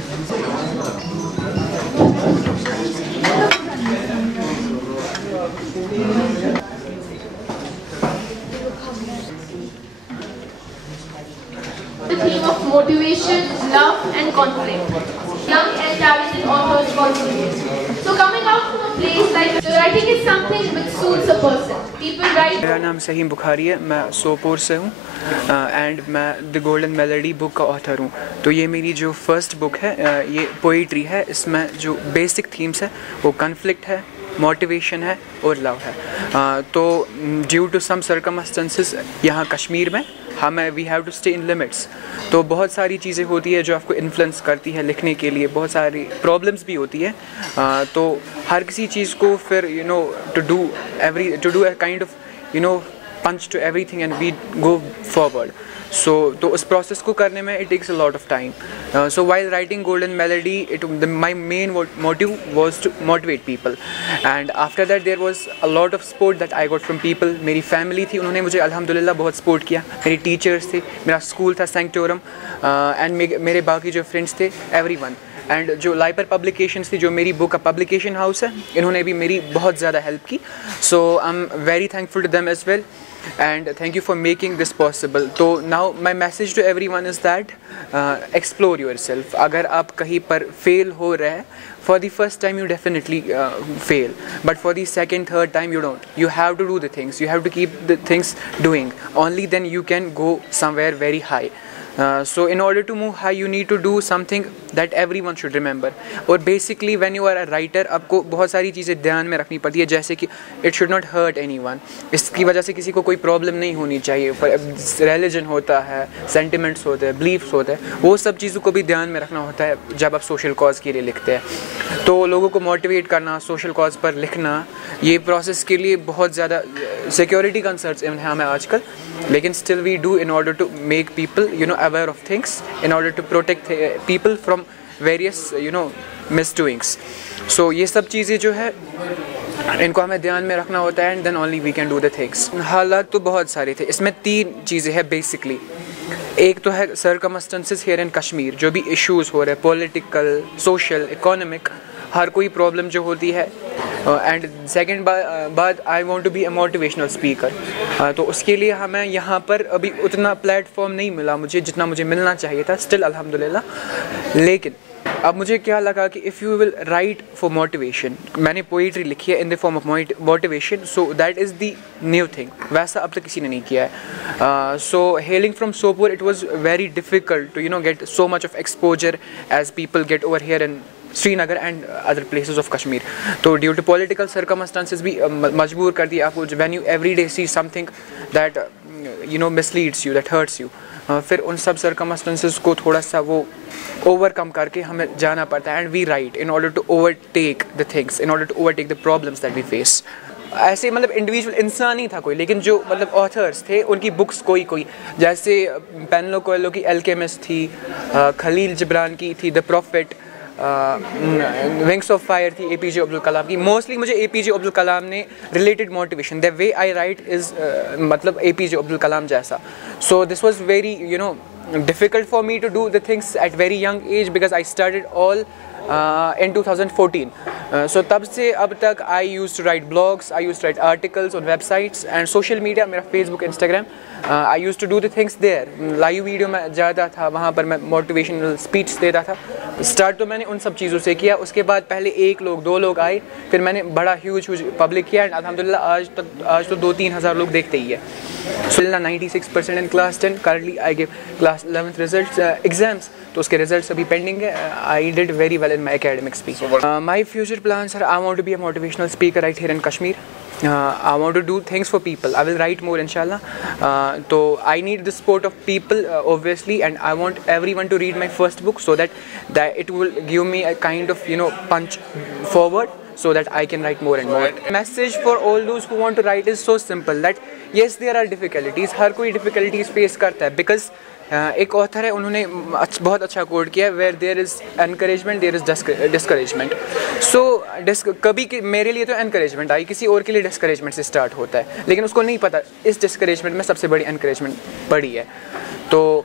The theme of motivation, love and conflict. Young and talented authors contribute. So coming out from a place like this, writing is something which suits a person. People write. मेरा नाम सहीम बुखारी है, मैं सोपोर से हूँ and मैं the golden melody book का author हूँ। तो ये मेरी जो फर्स्ट बुक है ये पोइट्री है। इसमें जो बेसिक थीम्स है वो कन्फ्लिक्ट है, मोटिवेशन है और लव है। तो ड्यू टू सम सर्कमस्टेंसेस यहाँ कश्मीर में हमें we have to stay in limits. तो बहुत सारी चीज़ें होती है जो आपको इन्फ्लुएंस करती है लिखने के लिए, बहुत सारी प्रॉब्लम्स भी होती है। तो हर किसी चीज़ को फिर to do a kind of punch to everything and we go forward. तो उस प्रोसेस को करने में it takes a lot of time. So while writing Golden Melody, my main motive was to motivate people. And after that there was a lot of support that I got from people. मेरी family थी, उन्होंने मुझे अल्हम्दुलिल्लाह बहुत support किया। मेरी teachers थे, मेरा school था Sanctorum, and मेरे बाकी जो friends थे, everyone. एंड जो लाइपर पब्लिकेशंस थी, जो मेरी बुक का पब्लिकेशन हाउस है, इन्होंने भी मेरी बहुत ज़्यादा हेल्प की। So I am very thankful to them as well and thank you for making this possible. तो now my message to everyone is that explore yourself. अगर आप कहीं पर फेल हो रहे हैं, for the first time you definitely fail, but for the second, third time you don't. You have to do the things, you have to keep the things doing, only then you can go somewhere very high. So in order to move high you need to do something that everyone should remember. और basically when you are a writer आपको बहुत सारी चीज़ें ध्यान में रखनी पड़ती है, जैसे कि it should not hurt anyone. इसकी वजह से किसी को कोई प्रॉब्लम नहीं होनी चाहिए। रिलीजन होता है, सेंटिमेंट्स होते हैं, बिलीफ्स होते हैं, वो सब चीज़ों को भी ध्यान में रखना होता है जब आप सोशल कॉज के लिए लिखते हैं। तो लोगों को मोटिवेट करना, सोशल कॉज पर लिखना, ये प्रोसेस के लिए बहुत ज़्यादा सिक्योरिटी कंसर्न्स हैं हमें आजकल, लेकिन still we do in order to make people aware of things, in order to protect people from various misdoings. So ये सब चीज़ें जो है इनको हमें ध्यान में रखना होता है, and then only we can do the things. हालात तो बहुत सारे थे, इसमें 3 चीज़ें हैं बेसिकली। एक तो है सर्कमस्टेंसेस हियर इन कश्मीर, जो भी इश्यूज़ हो रहे हैं, पॉलिटिकल, सोशल, इकोनॉमिक, हर कोई प्रॉब्लम जो होती है। एंड सेकेंड बात I want to be a motivational speaker. तो उसके लिए हमें यहाँ पर अभी उतना प्लेटफॉर्म नहीं मिला मुझे जितना मुझे मिलना चाहिए था, स्टिल अल्हम्दुलिल्लाह। लेकिन अब मुझे क्या लगा कि if you will write for motivation, मैंने पोइट्री लिखी है in the form of motivation, so that is the new thing. वैसा अब तक किसी ने नहीं किया है। So hailing from Sopore it was very difficult to get so much of exposure as people get over here in Srinagar and other places of Kashmir. तो due to political circumstances भी मजबूर कर दिया आपको, when you every day see something that misleads you, that hurts you, फिर उन सब circumstances को थोड़ा सा वो ओवरकम करके हमें जाना पड़ता है। And we write in order to overtake the things, in order to overtake the problems that we face. ऐसे इंडिविजुअल इंसान ही था कोई, लेकिन जो ऑथर्स थे उनकी बुक्स कोई जैसे पेनलो कोएल्हो की अल्केमिस्ट थी, खलील जिब्रान की थी the prophet, wings of fire थी APJ अब्दुल कलाम की। मोस्टली मुझे APJ अब्दुल कलाम ने related motivation, the way I write is APJ Abdul Kalam जैसा। So this was very difficult for me to do the things at very young age because I started all in 2014. So तब से अब तक I used to write blogs, I used to write articles on websites and social media, मेरा Facebook, Instagram, I used to do the things there. Live video में जाता था, वहाँ पर मैं मोटिवेशनल स्पीच देता था। स्टार्ट तो मैंने उन सब चीज़ों से किया, उसके बाद पहले 1 लोग 2 लोग आए, फिर मैंने बड़ा ह्यूज पब्लिक किया एंड अल्हम्दुलिल्लाह आज तो 2-3 हज़ार लोग देखते ही है। So 96% in class 10, currently I give class 11th results exams, तो उसके results अभी pending है। I did very well in my academics speech. My future plans are I want to be a motivational speaker right here in Kashmir. I want to do things for people. I will write more inshallah. So I need the support of people obviously, and I want everyone to read my first book so that it will give me a kind of punch forward, so that I can write more and more. Message for all those who want to write is so simple that yes there are difficulties, हर कोई difficulties face करता है, because एक author है उन्होंने बहुत अच्छा code किया है, where there is encouragement there is discouragement. So कभी मेरे लिए तो encouragement आई, किसी और के लिए discouragement से start होता है, लेकिन उसको नहीं पता इस discouragement में सबसे बड़ी encouragement पड़ी है। तो